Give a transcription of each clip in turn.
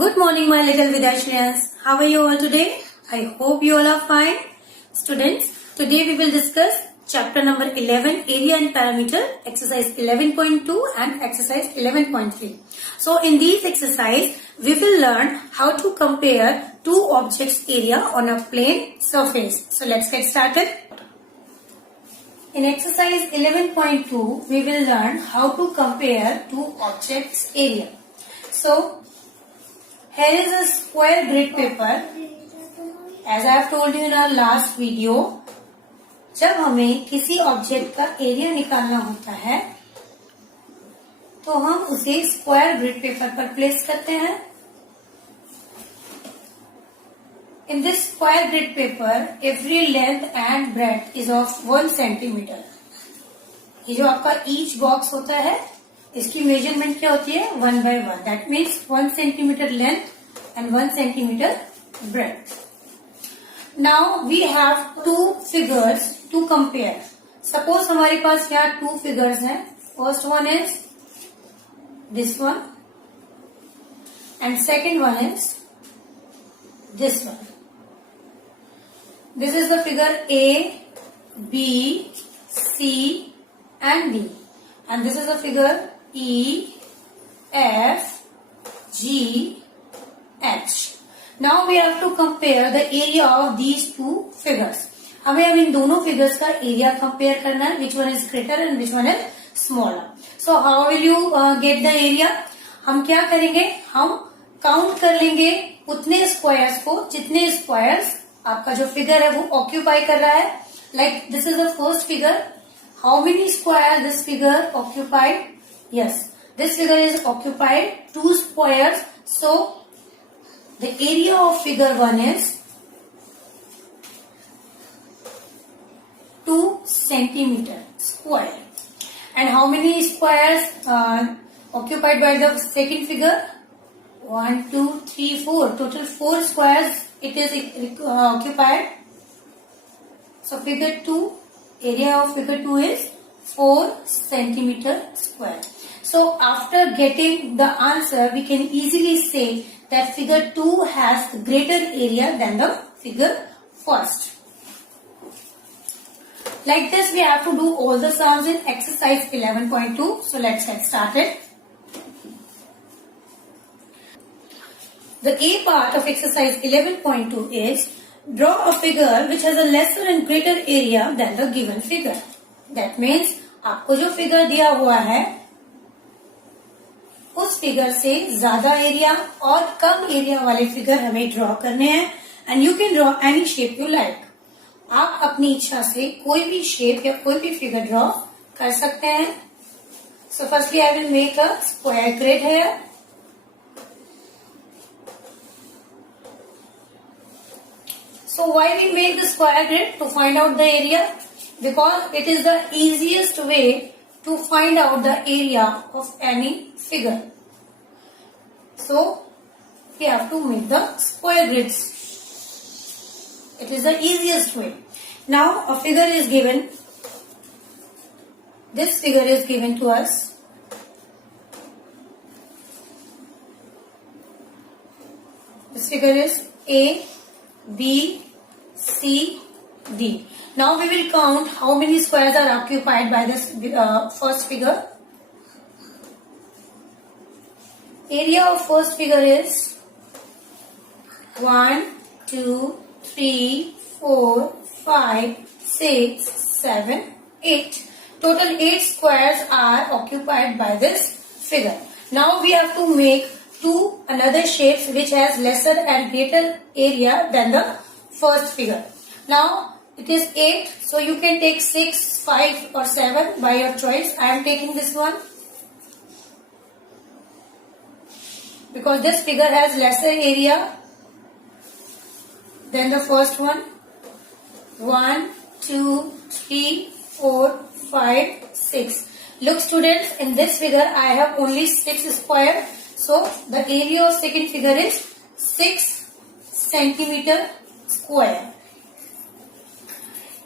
Good morning, my little Vidashiyas. How are you all today? I hope you all are fine. Students, today we will discuss chapter number 11, area and parameter, exercise 11.2 and exercise 11.3. So in these exercise, we will learn how to compare two objects' area on a plane surface. So let's get started. In exercise 11.2, we will learn how to compare two objects' area. So here is a square grid paper. As I have told you in our last video, जब हमें किसी object का area निकालना होता है तो हम उसे स्क्वायर ग्रिड पेपर पर प्लेस करते हैं. In this square grid paper, every length and breadth is of 1 centimeter. ये जो आपका each box होता है, इसकी मेजरमेंट क्या होती है? 1 by 1. That means 1 centimeter length and 1 centimeter breadth. Now we have two figures to compare. Suppose हमारे पास यहाँ two figures हैं. First one is this one and second one is this one. This is the figure A, B, C and D. And this is the figure E, F, G, H. Now we have to compare the area of these two figures. हमें अब इन दोनों figures का area compare करना है. Which one is greater and which one is smaller. So how will you get the area? हम क्या करेंगे? हम count कर लेंगे उतने squares को जितने squares आपका जो figure है वो occupy कर रहा है. Like this is the first figure. How many squares this figure occupied? Yes, this figure is occupied 2 squares. So the area of figure 1 is 2 centimeter square. And how many squares occupied by the second figure? 1, 2, 3, 4. Total 4 squares it is occupied. So figure 2. Area of figure 2 is 4 centimeter square. So after getting the answer, we can easily say that figure 2 has greater area than the figure first. Like this, we have to do all the sums in exercise 11.2. So let's get started. The A part of exercise 11.2 is draw a figure which has a lesser and greater area than the given figure. That means आपको जो figure दिया हुआ है उस figure से ज्यादा area और कम area वाले figure हमें ड्रॉ करने हैं. And you can draw any shape you like. आप अपनी इच्छा से कोई भी शेप या कोई भी figure ड्रॉ कर सकते हैं. So firstly I will make a square grid here. So why we make the square grid? To find out the area. Because it is the easiest way to find out the area of any figure. So we have to make the square grids. It is the easiest way. Now a figure is given. This figure is given to us. This figure is A, B, C, D. Now we will count how many squares are occupied by this first figure. Area of first figure is 1, 2, 3, 4, 5, 6, 7, 8. Total 8 squares are occupied by this figure. Now we have to make two another shapes which has lesser and greater area than the first figure. Now it is 8, so you can take 6, 5 or 7 by your choice. I am taking this one because this figure has lesser area than the first one. 1, 2, 3, 4, 5, 6. Look students, in this figure I have only 6 square. So the area of second figure is 6 centimeter square.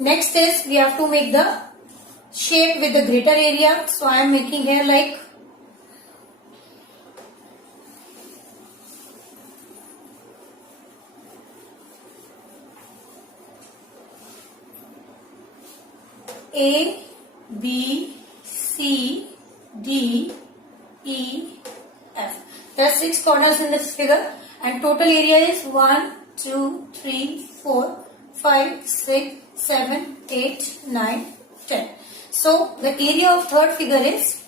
Next is we have to make the shape with the greater area. So I am making here like A, B, C, D, E, F. There are 6 corners in this figure and total area is 1, 2, 3, 4, 5, 6, 7, 8, 9, 10. So the area of third figure is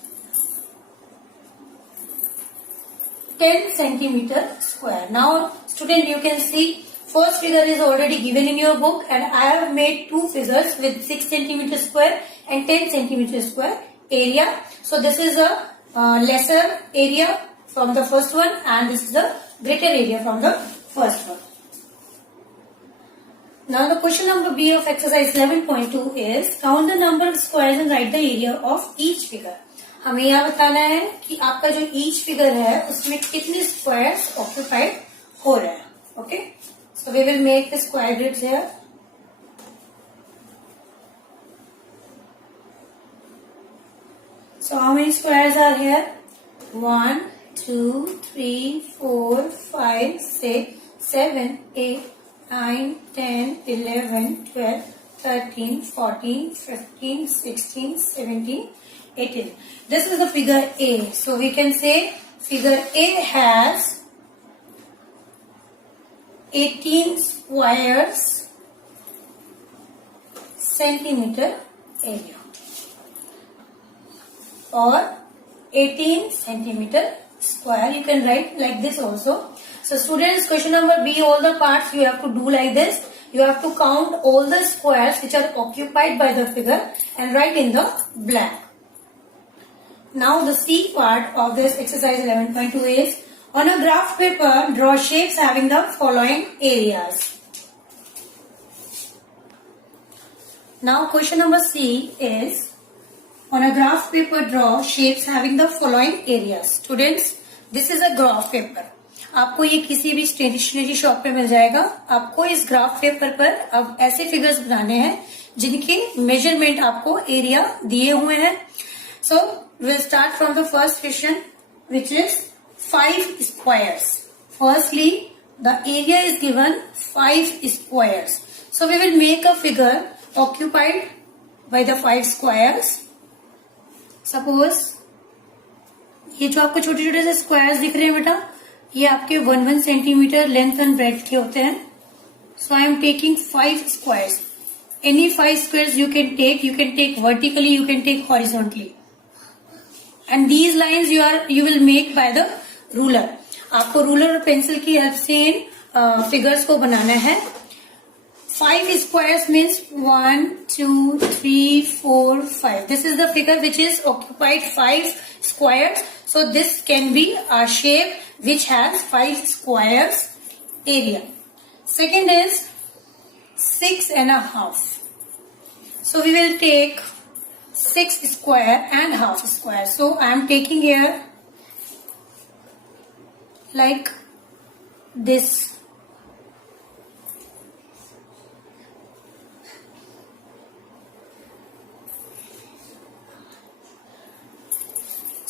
10 centimeter square. Now student, you can see first figure is already given in your book and I have made two figures with 6 centimeter square and 10 centimeter square area. So this is a lesser area from the first one and this is the greater area from the first one. Now the question number B of exercise 11.2 is count the number of squares and write the area of each figure. हमें यह बताना है कि आपका जो each figure है उसमें कितने squares occupied हो रहे हैं. Okay, so we will make the square grids here. So how many squares are here? 1, 2, 3, 4, 5, 6, 7, 8, 9, 10, 11, 12, 13, 14, 15, 16, 17, 18. This is the figure A. So we can say figure A has 18 squares centimeter area or 18 centimeter square. You can write like this also. So students, question number B, all the parts you have to do like this. You have to count all the squares which are occupied by the figure and write in the blank. Now the C part of this exercise 11.2 is on a graph paper draw shapes having the following areas. Now question number C is on a graph paper draw shapes having the following areas. Students, this is a graph paper. आपको ये किसी भी stationery shop पे मिल जाएगा. आपको इस graph paper पर अब ऐसे फिगर्स बनाने हैं जिनके मेजरमेंट आपको एरिया दिए हुए हैं. So will start from the first question which is 5 squares. Firstly, the area is given 5 squares. So we will make a figure occupied by the 5 squares. Suppose ये जो आपको छोटे छोटे से स्क्वायर्स दिख रहे हैं बेटा, ये आपके 1 सेंटीमीटर लेंथ एंड ब्रेड्थ के होते हैं. So I am taking 5 squares. Any 5 squares you can take vertically, you can take horizontally and these lines you will make by the ruler. आपको रूलर और पेंसिल की हेल्प से इन figures को बनाना है. 5 squares means 1, 2, 3, 4, 5. This is the figure which is occupied 5 squares. So this can be a shape which has 5 squares area. Second is 6.5. So we will take 6 square and half square. So I am taking here like this.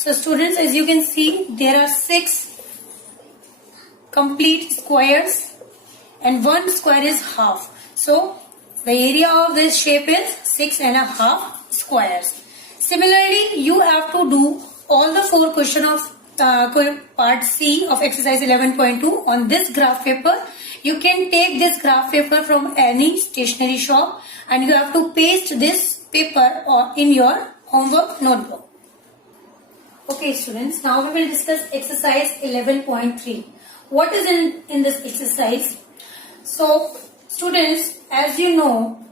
So students, as you can see, there are 6 complete squares and 1 square is half. So the area of this shape is 6.5 squares. Similarly, you have to do all the 4 question of part C of exercise 11.2 on this graph paper. You can take this graph paper from any stationery shop and you have to paste this paper in your homework notebook. Okay students, now we will discuss exercise 11.3. What is in this exercise? So students, as you know,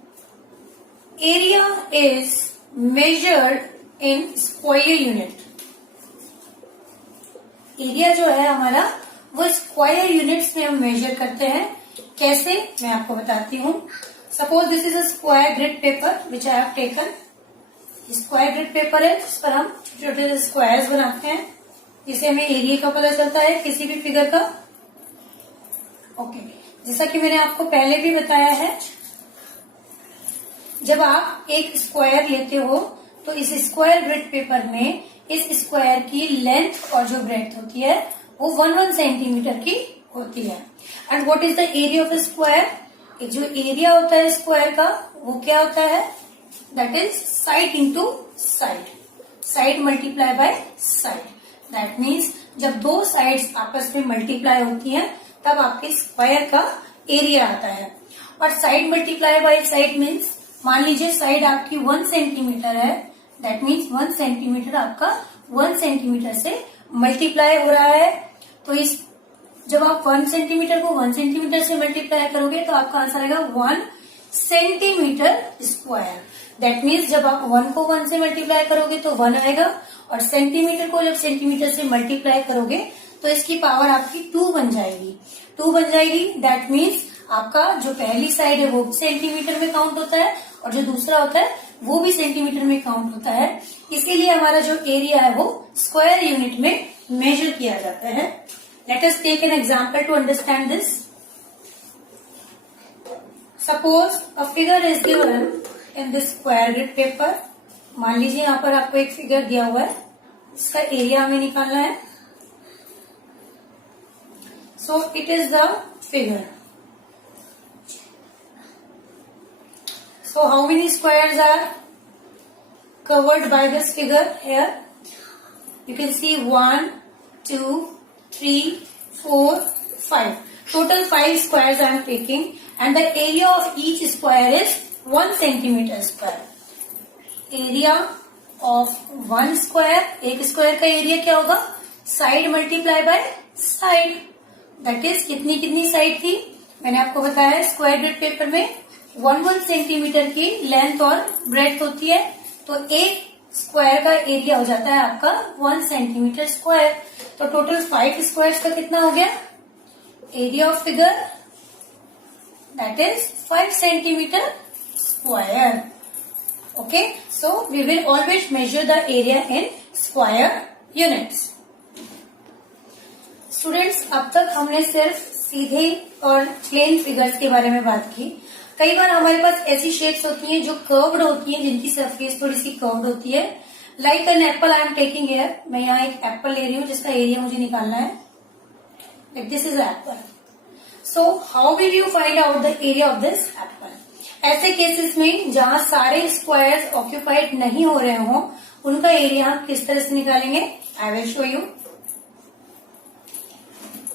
area is measured in square unit. Area जो है हमारा वो square units में हम measure करते हैं. कैसे, मैं आपको बताती हूँ. Suppose this is a square grid paper which I have taken. Square grid paper है जिस पर हम छोटे छोटे स्क्वायर्स बनाते हैं. इससे हमें एरिया का पता चलता है किसी भी फिगर का. ओके, जैसा कि मैंने आपको पहले भी बताया है, जब आप एक स्क्वायर लेते हो तो इस स्क्वायर ग्रिड पेपर में इस स्क्वायर की लेंथ और जो ब्रेड्थ होती है वो 1 सेंटीमीटर की होती है. And what is the area of the square? जो एरिया होता है स्क्वायर का वो क्या होता है? That is side into side, side multiply by side. That means जब दो साइड्स आपस में मल्टीप्लाई होती हैं तब आपके स्क्वायर का एरिया आता है। और side multiply by side means मान लीजिए साइड आपकी 1 सेंटीमीटर है, दैट मीन्स 1 सेंटीमीटर आपका 1 सेंटीमीटर से मल्टीप्लाई हो रहा है। तो इस जब आप 1 सेंटीमीटर को 1 सेंटीमीटर से मल्टीप्लाई करोगे तो आपका आंसर आएगा 1 सेंटीमीटर स्क्वायर। दैट मीन्स जब आप 1 को 1 से मल्टीप्लाई करोगे तो 1 आएगा, और सेंटीमीटर को जब सेंटीमीटर से मल्टीप्लाई करोगे तो इसकी पावर आपकी 2 बन जाएगी, 2 बन जाएगी। दैट मीन्स आपका जो पहली साइड है वो सेंटीमीटर में काउंट होता है और जो दूसरा होता है वो भी सेंटीमीटर में काउंट होता है। इसीलिए हमारा जो एरिया है वो स्क्वायर यूनिट में मेजर किया जाता है। Let us take an example to understand this. Suppose a figure is given in this square grid paper. मान लीजिए यहाँ पर आपको एक फिगर दिया हुआ है, इसका एरिया हमें निकालना है। So it is the figure. So how many squares are covered by this figure here? You can see 1, 2, 3, 4, 5. Total 5 squares I am taking, and the area of each square is 1 centimeter square. Area of 1 square, एक square का area क्या होगा? Side multiply by side. That is कितनी side थी? मैंने आपको बताया square grid paper में 1 सेंटीमीटर की लेंथ और ब्रेड्थ होती है, तो एक स्क्वायर का एरिया हो जाता है आपका 1 सेंटीमीटर स्क्वायर। तो टोटल 5 स्क्वायर्स का कितना हो गया? Area of figure that is 5 centimetre square. Okay, so we will always measure the area in square units. Students, अब तक हमने सिर्फ सीधे और प्लेन फिगर्स के बारे में बात की। कई बार हमारे पास ऐसी शेप्स होती हैं जो कर्व्ड होती हैं, जिनकी सरफेस थोड़ी सी कर्व्ड होती है। Like an apple I am taking here. मैं यहाँ एक एप्पल ले रही हूँ जिसका एरिया मुझे निकालना है। Like this is Apple. So how will you find out the area of this Apple? ऐसे केसेस में जहाँ सारे स्क्वायर्स ऑक्यूपाइड नहीं हो रहे हों, उनका एरिया हम किस तरह से निकालेंगे? I will show you.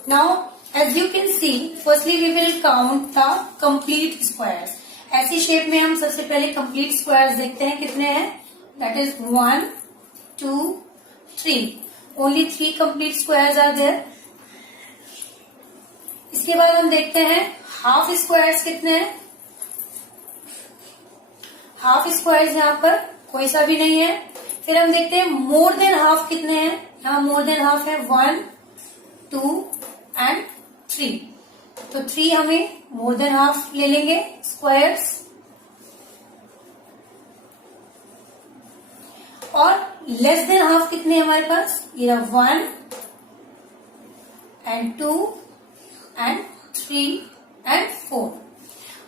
Now as you can see, firstly we will count the complete squares. ऐसी शेप में हम सबसे पहले complete squares देखते हैं कितने हैं। That is 1, 2, 3. Only 3 complete squares are there. इसके बाद हम देखते हैं हाफ स्क्वायर्स कितने हैं। हाफ स्क्वायर्स यहाँ पर कोई सा भी नहीं है। फिर हम देखते हैं मोर देन हाफ कितने हैं। यहाँ मोर देन हाफ है 1, 2 एंड 3। तो 3 हमें मोर देन हाफ ले लेंगे स्क्वायर्स। और लेस देन हाफ कितने हैं हमारे पास? ये 1 and 2 and 3 and 4।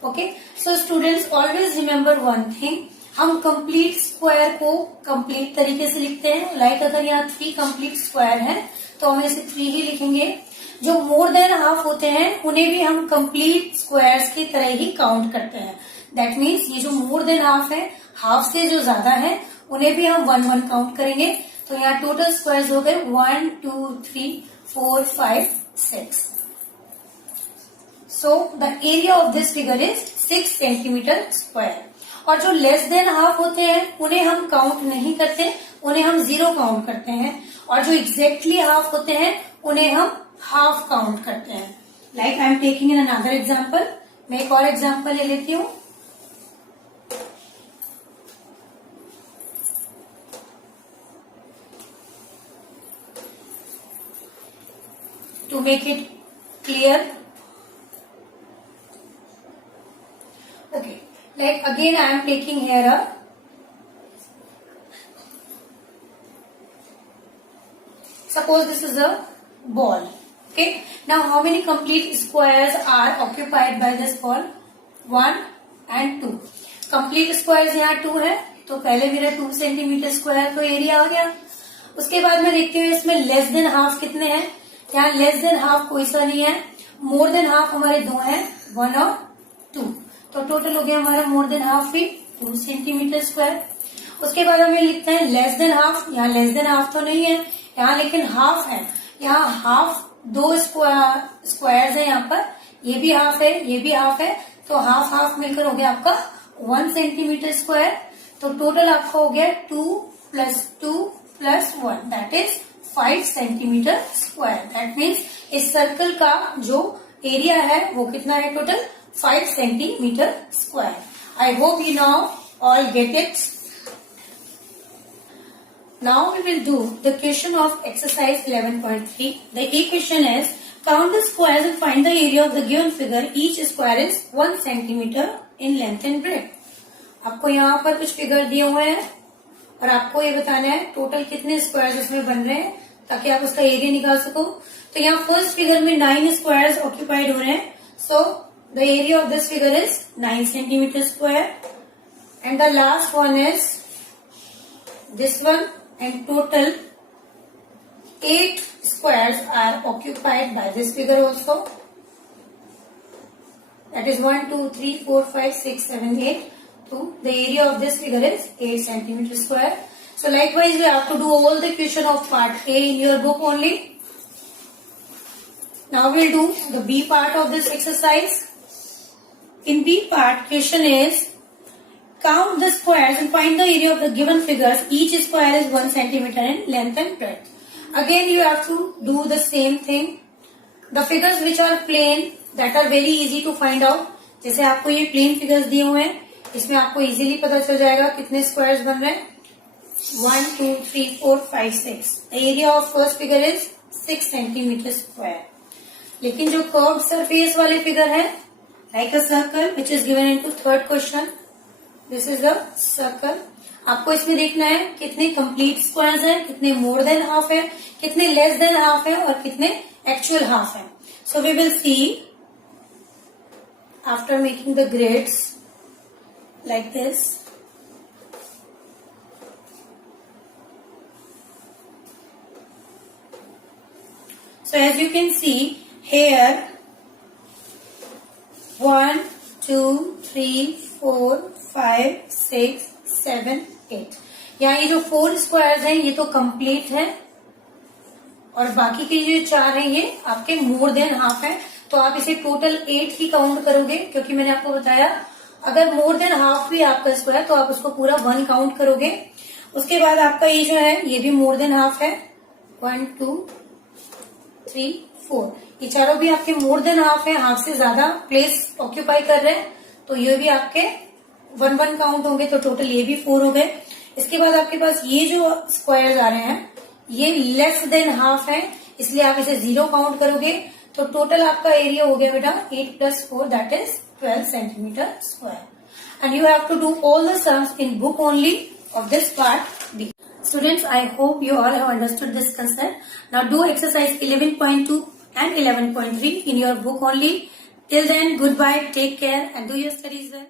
Okay, so students always remember one thing, हम कंप्लीट स्क्वायर को कंप्लीट तरीके से लिखते हैं। लाइक अगर यहाँ 3 कंप्लीट स्क्वायर है तो हम इसे 3 ही लिखेंगे। जो मोर देन हाफ होते हैं उन्हें भी हम कंप्लीट स्क्वायर्स की तरह ही काउंट करते हैं। दैट मीन्स ये जो मोर देन हाफ है, हाफ से जो ज्यादा है, उन्हें भी हम 1 1 काउंट करेंगे। तो यहाँ टोटल स्क्वायर्स हो गए 1, 2, 3, 4, 5, 6। So the area of this figure is 6 centimetre square. और जो लेस देन हाफ होते हैं उन्हें हम काउंट नहीं करते, उन्हें हम 0 काउंट करते हैं। और जो एग्जैक्टली हाफ होते हैं उन्हें हम हाफ काउंट करते हैं। Like I am taking in another example. मैं एक और एग्जाम्पल ले लेती हूँ। To make it clear, okay, like again I am taking here a suppose this is a ball. Okay, now how many complete squares are occupied by this ball? 1 and 2. complete squares यहाँ 2 है, तो पहले मेरा 2 centimetre square तो area आ गया। उसके बाद मैं देखती हूँ इसमें लेस देन हाफ कितने हैं। यहाँ लेस देन हाफ कोई सा नहीं है। मोर देन हाफ हमारे 2 हैं, 1 और 2। तो टोटल हो गया हमारा मोर देन हाफ भी 2 सेंटीमीटर स्क्वायर। उसके बाद हमें लिखना है लेस देन हाफ। यहाँ लेस देन हाफ तो नहीं है यहाँ, लेकिन हाफ है। यहाँ हाफ 2 स्क्वायर्स है यहाँ पर, ये भी हाफ है, ये भी हाफ है, तो हाफ हाफ मिलकर हो गया आपका 1 सेंटीमीटर स्क्वायर। तो टोटल आपका हो गया 2 + 1 that is 5 centimetre square. That means इस सर्कल का जो एरिया है वो कितना है, total 5 centimetre square. I hope you now all get it. Now we will do the question of exercise 11.3. The A question is, count the squares and find the area of the given figure. Each square is 1 centimeter in length and breadth. आपको यहाँ पर कुछ figure दिए हुए हैं और आपको ये बताना है टोटल कितने स्क्वायर्स इसमें बन रहे हैं ताकि आप उसका एरिया निकाल सको। तो यहाँ फर्स्ट फिगर में 9 स्क्वायर्स ऑक्यूपाइड हो रहे हैं। So the area of this figure is 9 centimetre square and the last one is this one, and total 8 squares are occupied by this figure also. That is 1, 2, 3, 4, 5, 6, 7, 8. So the area of this figure is 8 centimeter square. So likewise we have to do all the question of part A in your book only. Now we'll do the B part of this exercise. In B part, question is, count the squares and find the area of the given figures. Each square is 1 centimeter in length and breadth. Again you have to do the same thing. The figures which are plain, that are very easy to find out. जैसे आपको ये plain figures दिए हुए हैं, इसमें आपको easily पता चल जाएगा कितने squares बन रहे हैं। 1, 2, 3, 4, 5, 6. The area of first figure is 6 centimeter square. लेकिन जो curved surface वाले figure है, like a circle which is given into third question. This is a circle. आपको इसमें देखना है कितने कंप्लीट स्क्वायर्स हैं, कितने मोर देन हाफ है, कितने लेस देन हाफ है और कितने एक्चुअल हाफ है। So we will see after making the grids like this. So as you can see here 1, 2, 3, 4, 5, 6, 7, 8। यहाँ ये जो 4 स्क्वायर्स हैं ये तो कंप्लीट है और बाकी के जो 4 हैं ये आपके मोर देन हाफ है। तो आप इसे टोटल 8 ही काउंट करोगे, क्योंकि मैंने आपको बताया अगर मोर देन हाफ भी आपका स्क्वायर तो आप उसको पूरा 1 काउंट करोगे। उसके बाद आपका ये जो है ये भी मोर देन हाफ है, 1, 2, 3, 4। ये चारों भी आपके मोर देन हाफ है, हाफ से ज्यादा प्लेस ऑक्यूपाई कर रहे हैं, तो ये भी आपके 1 काउंट होंगे, तो टोटल ये भी 4 हो गए। इसके बाद आपके पास ये जो स्क्वायर्स आ रहे हैं ये लेस देन हाफ है, इसलिए आप इसे 0 काउंट करोगे। तो टोटल आपका एरिया हो गया बेटा 8 + 4 that is 12 centimetre square. And you have to do all the sums in book only of this part B. Students, I hope you all have understood this concept. Now do exercise 11.2 and 11.3 in your book only. Till then, goodbye, take care and do your studies well.